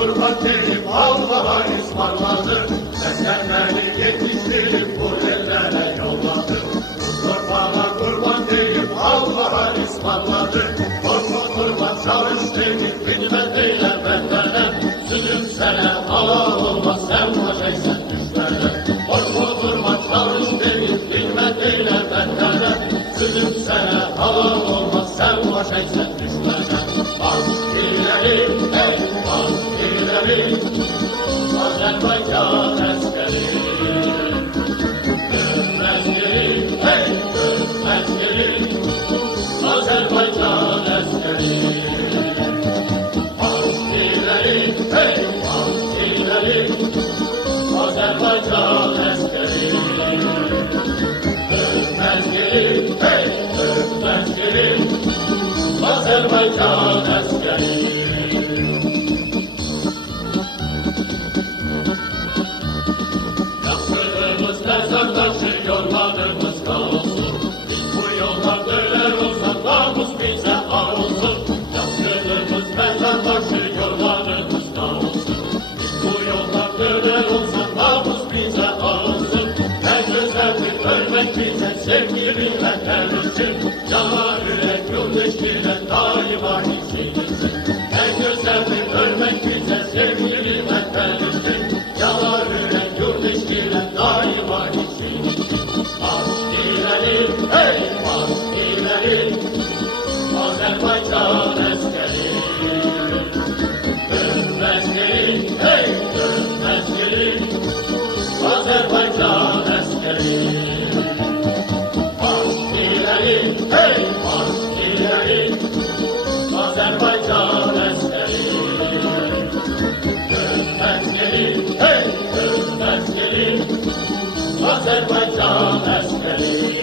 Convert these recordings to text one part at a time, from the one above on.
kurban deyip Allah'a ısmarladı. Esenleri yetiştirip bu ellere yolladı. Kurban'a kurban deyip Allah'a ısmarladı. Korkma kurban çalış deyip bilmediyle benden. Sütüm sene halal olmaz sen vazeysen düşmene. Korkma kurban çalış deyip bilmediyle benden. Sütüm sene halal olmaz sen vazeysen düşmene. Bas ileri, hey bas ileri, Azerbaycan askeri. Dönmez geri, hey dönmez geri, Azerbaycan askeri. Bas ileri, hey bas ileri, Azerbaycan askeri. Dönmez geri, hey dönmez geri, Azerbaycan askeri. Yaptığımız mezar taşı yollarımız kalsın. Biz bu yolda döner olsak namus bize olsun. Yaptığımız mezar taşı yollarımız kalsın. Biz bu yolda döner olsak namus bize olsun. Ne güzeldir ölmek bize sevgiyle karışır. Yanar yürek yoldaşıyla daima içimizde. Ne güzeldir ölmek bize sevgiyle karışır. Yanar yürek yoldaşıyla daima içimizde. Bas ileri, hey bas ileri, Azerbaycan askeri. Dönmez geri, hey dönmez geri, Azerbaycan askeri. Bas ileri, hey bas ileri, Azerbaycan askeri. Dönmez geri, hey dönmez geri, Azerbaycan askeri.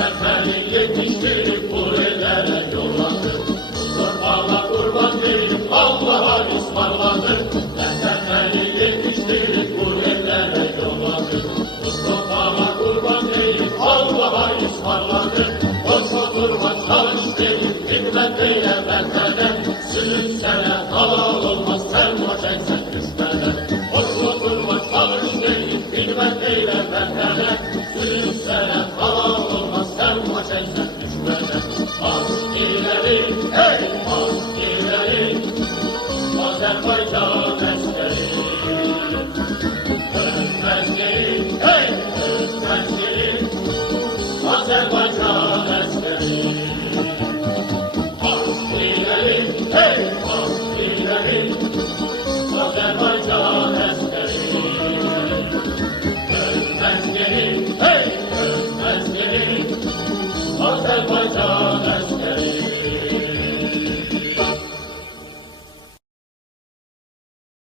Esenleri yetiştirip bu ellere yolladı. Mustafa'la kurban deyip Allah'a ısmarladı. Esenleri yetiştirip bu ellere yolladı. Mustafa'la kurban deyip Allah'a ısmarladı. Korkma kurban çalış deyip bilmediyle benden. Sütüm sene halal olmaz sen vazeysen düşmene. Korkma kurban çalış deyip bilmediyle benden. Sütüm sene halal olmaz sen vazeysen düşmene. Bas ileri, hey bas ileri, Azerbaycan askeri. Dönmez geri, hey dönmez geri, Azerbaycan askeri. Bas ileri, hey bas